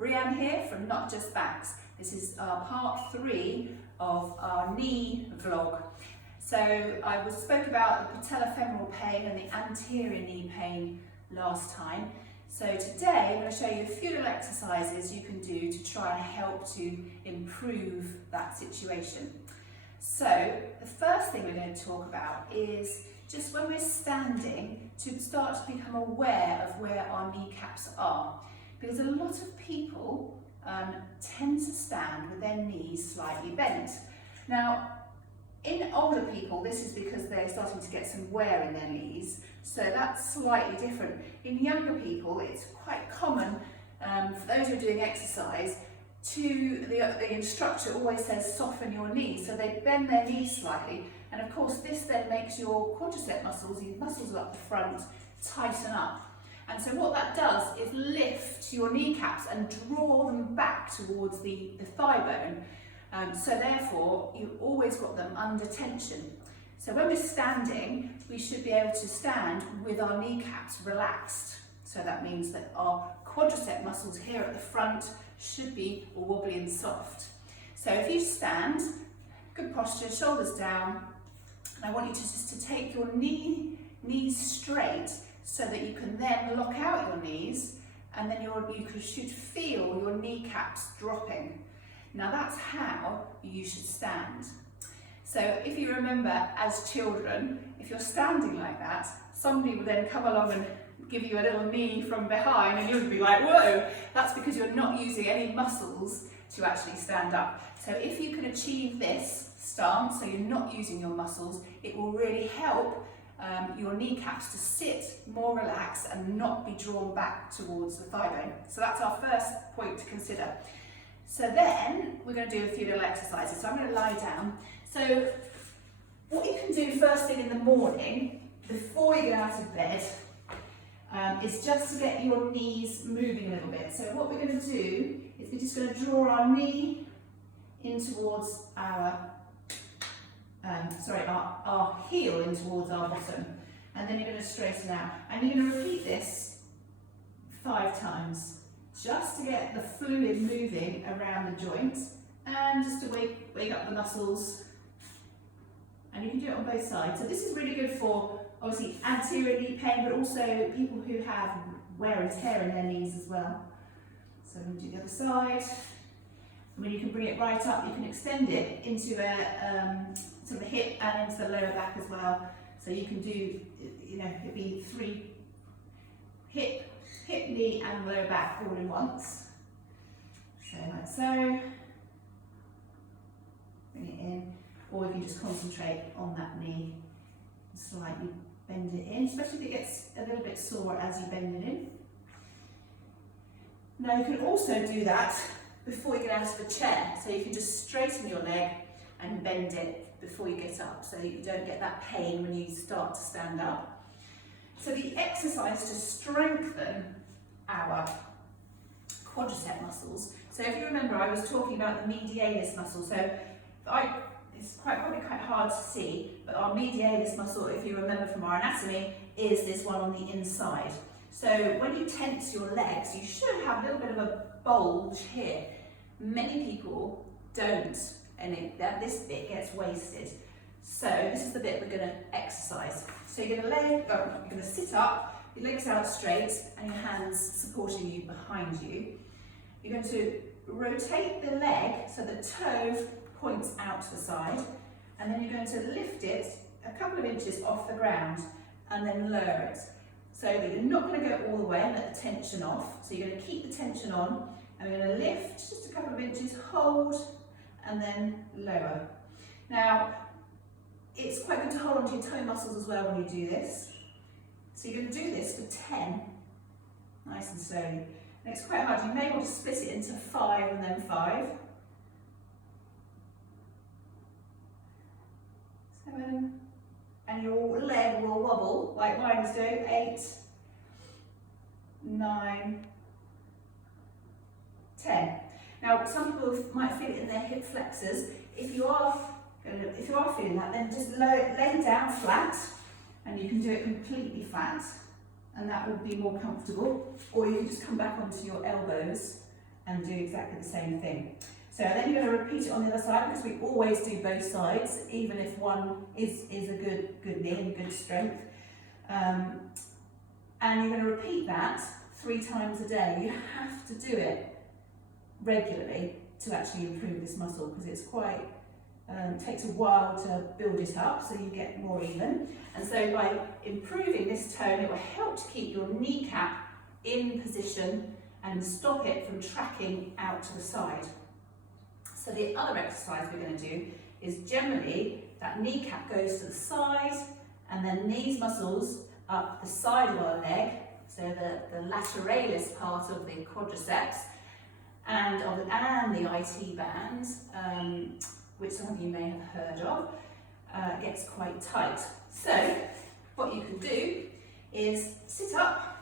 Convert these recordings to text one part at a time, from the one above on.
Rhian here from Not Just Backs. This is part 3 of our knee vlog. So I spoke about the patellofemoral pain and the anterior knee pain last time. So today I'm going to show you a few little exercises you can do to try and help to improve that situation. So the first thing we're going to talk about is just when we're standing to start to become aware of where our kneecaps are. Because a lot of people tend to stand with their knees slightly bent. Now, in older people, this is because they're starting to get some wear in their knees, so that's slightly different. In younger people, it's quite common for those who are doing exercise the instructor always says soften your knees, so they bend their knees slightly, and of course this then makes your quadricep muscles, your muscles up the front, tighten up. And so what that does is lift your kneecaps and draw them back towards the thigh bone. So therefore, you've always got them under tension. So when we're standing, we should be able to stand with our kneecaps relaxed. So that means that our quadricep muscles here at the front should be wobbly and soft. So if you stand, good posture, shoulders down, and I want you to just take your knees straight so that you can then lock out your knees, and then you should feel your kneecaps dropping. Now that's how you should stand. So if you remember as children, if you're standing like that, somebody will then come along and give you a little knee from behind and you'll be like, whoa, that's because you're not using any muscles to actually stand up. So if you can achieve this stance, so you're not using your muscles, it will really help your kneecaps to sit more relaxed and not be drawn back towards the thigh bone. So that's our first point to consider. So then we're going to do a few little exercises. So I'm going to lie down. So what you can do first thing in the morning, before you get out of bed, is just to get your knees moving a little bit. So what we're going to do is we're just going to draw our knee in towards our heel in towards our bottom, and then you're going to straighten out, and you're going to repeat this 5 times just to get the fluid moving around the joints and just to wake up the muscles. And you can do it on both sides. So this is really good for obviously anterior knee pain, but also people who have wear and tear in their knees as well. So I'm going to do the other side. And when you can bring it right up, you can extend it into to the hip and into the lower back as well. So you can do, it'd be 3 hip, knee and lower back all in once. So like so. Bring it in, or you can just concentrate on that knee and slightly bend it in, especially if it gets a little bit sore as you bend it in. Now you can also do that before you get out of the chair, so you can just straighten your leg and bend it before you get up, so you don't get that pain when you start to stand up. So the exercise to strengthen our quadricep muscles. So if you remember, I was talking about the medialis muscle. So it's probably quite hard to see, but our medialis muscle, if you remember from our anatomy, is this one on the inside. So when you tense your legs, you should have a little bit of a bulge here. Many people don't, and this bit gets wasted. So this is the bit we're going to exercise. So you're going to sit up, your legs out straight, and your hands supporting you behind you. You're going to rotate the leg so the toe points out to the side, and then you're going to lift it a couple of inches off the ground and then lower it. So that you're not going to go all the way and let the tension off. So you're going to keep the tension on, and we're going to lift just a couple of inches, hold, and then lower. Now, it's quite good to hold onto your toe muscles as well when you do this. So you're going to do this for 10, nice and slowly. And it's quite hard. You may want to split it into 5 and then 5. 7, and your leg will wobble like mine is doing. 8, 9, 10. Now, some people might feel it in their hip flexors. If you are feeling that, then just lay down flat, and you can do it completely flat, and that will be more comfortable. Or you can just come back onto your elbows and do exactly the same thing. So then you're going to repeat it on the other side, because we always do both sides, even if one is a good knee and good strength. And you're going to repeat that 3 times a day. You have to do it regularly to actually improve this muscle, because it's quite, takes a while to build it up so you get more even. And so by improving this tone, it will help to keep your kneecap in position and stop it from tracking out to the side. So the other exercise we're going to do is generally that kneecap goes to the side, and then these muscles up the side of our leg, so the lateralis part of the quadriceps and the IT band, which some of you may have heard of, gets quite tight. So what you can do is sit up,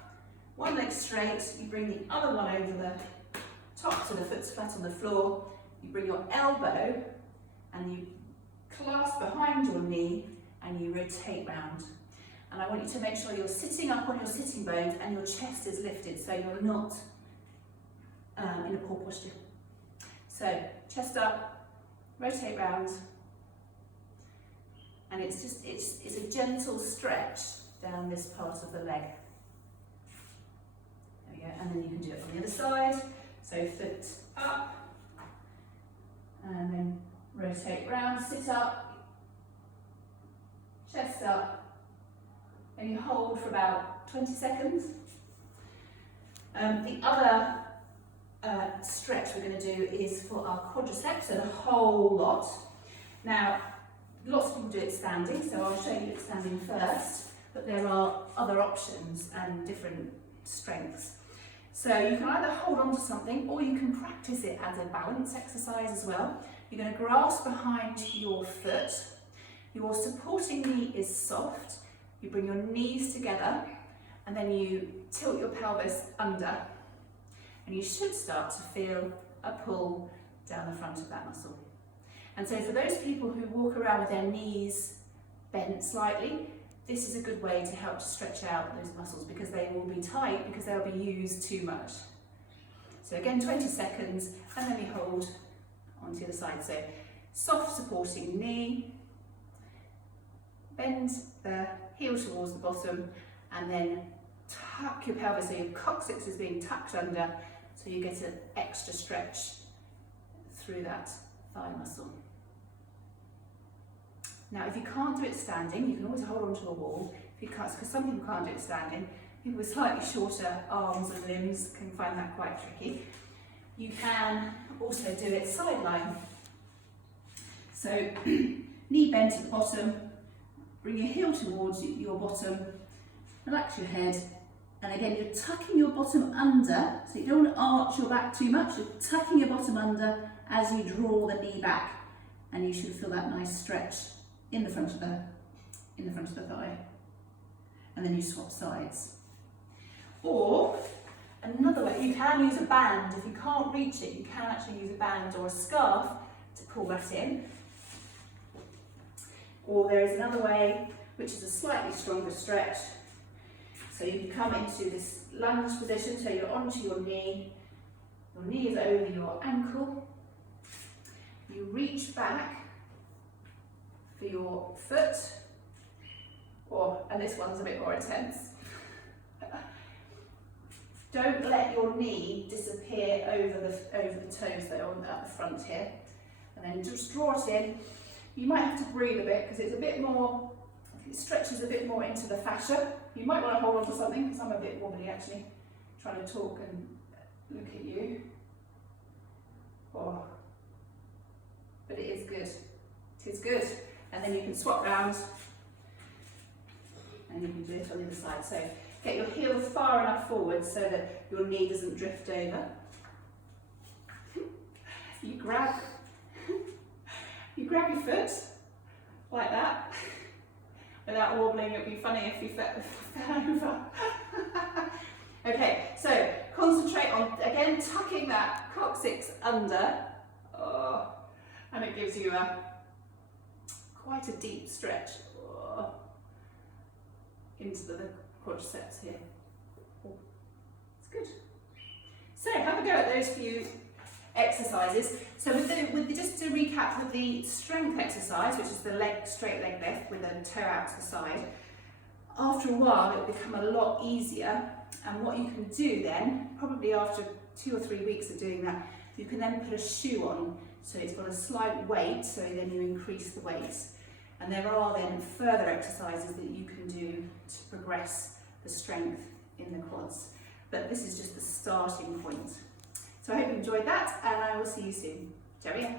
one leg straight, you bring the other one over the top so the foot's flat on the floor, you bring your elbow and you clasp behind your knee and you rotate round. And I want you to make sure you're sitting up on your sitting bones and your chest is lifted, so you're not in a poor posture. So chest up, rotate round, and it's just it's a gentle stretch down this part of the leg. There we go, and then you can do it on the other side. So foot up, and then rotate round, sit up, chest up, and you hold for about 20 seconds. The other stretch we're going to do is for our quadriceps, so the whole lot. Now, lots of people do it standing, so I'll show you it standing first, but there are other options and different strengths. So you can either hold on to something, or you can practice it as a balance exercise as well. You're going to grasp behind your foot, your supporting knee is soft, you bring your knees together, and then you tilt your pelvis under, and you should start to feel a pull down the front of that muscle. And so for those people who walk around with their knees bent slightly, this is a good way to help to stretch out those muscles, because they will be tight because they'll be used too much. So again, 20 seconds, and then we hold onto the other side. So soft supporting knee, bend the heel towards the bottom, and then tuck your pelvis, so your coccyx is being tucked under, so you get an extra stretch through that thigh muscle. Now, if you can't do it standing, you can always hold onto a wall. If you can't, because some people can't do it standing. People with slightly shorter arms and limbs can find that quite tricky. You can also do it sideline. So, knee bent at the bottom, bring your heel towards your bottom, relax your head, and again you're tucking your bottom under, so you don't want to arch your back too much, you're tucking your bottom under as you draw the knee back, and you should feel that nice stretch in the front of the thigh. And then you swap sides. Or another way, you can use a band. If you can't reach it, you can actually use a band or a scarf to pull that in. Or there is another way, which is a slightly stronger stretch. So you can come into this lunge position, so you're onto your knee is over your ankle, you reach back for your foot, and this one's a bit more intense. Don't let your knee disappear over the toes though, at the front here, and then just draw it in. You might have to breathe a bit because it's a bit more, it stretches a bit more into the fascia. You might want to hold on to something because I'm a bit wobbly actually, trying to talk and look at you. Oh. But it is good. It is good. And then you can swap round and you can do it on the other side. So get your heel far enough forward so that your knee doesn't drift over. You grab your foot like that without wobbling. It would be funny if you fell over. Okay, so concentrate on, again, tucking that coccyx under, and it gives you quite a deep stretch into the quadriceps here. It's good. So have a go at those few exercises. So just to recap, with the strength exercise, which is the straight leg lift with a toe out to the side, after a while it will become a lot easier, and what you can do then, probably after 2 or 3 weeks of doing that, you can then put a shoe on, so it's got a slight weight, so then you increase the weights. And there are then further exercises that you can do to progress the strength in the quads. But this is just the starting point. So I hope you enjoyed that, and I will see you soon. Cheerio.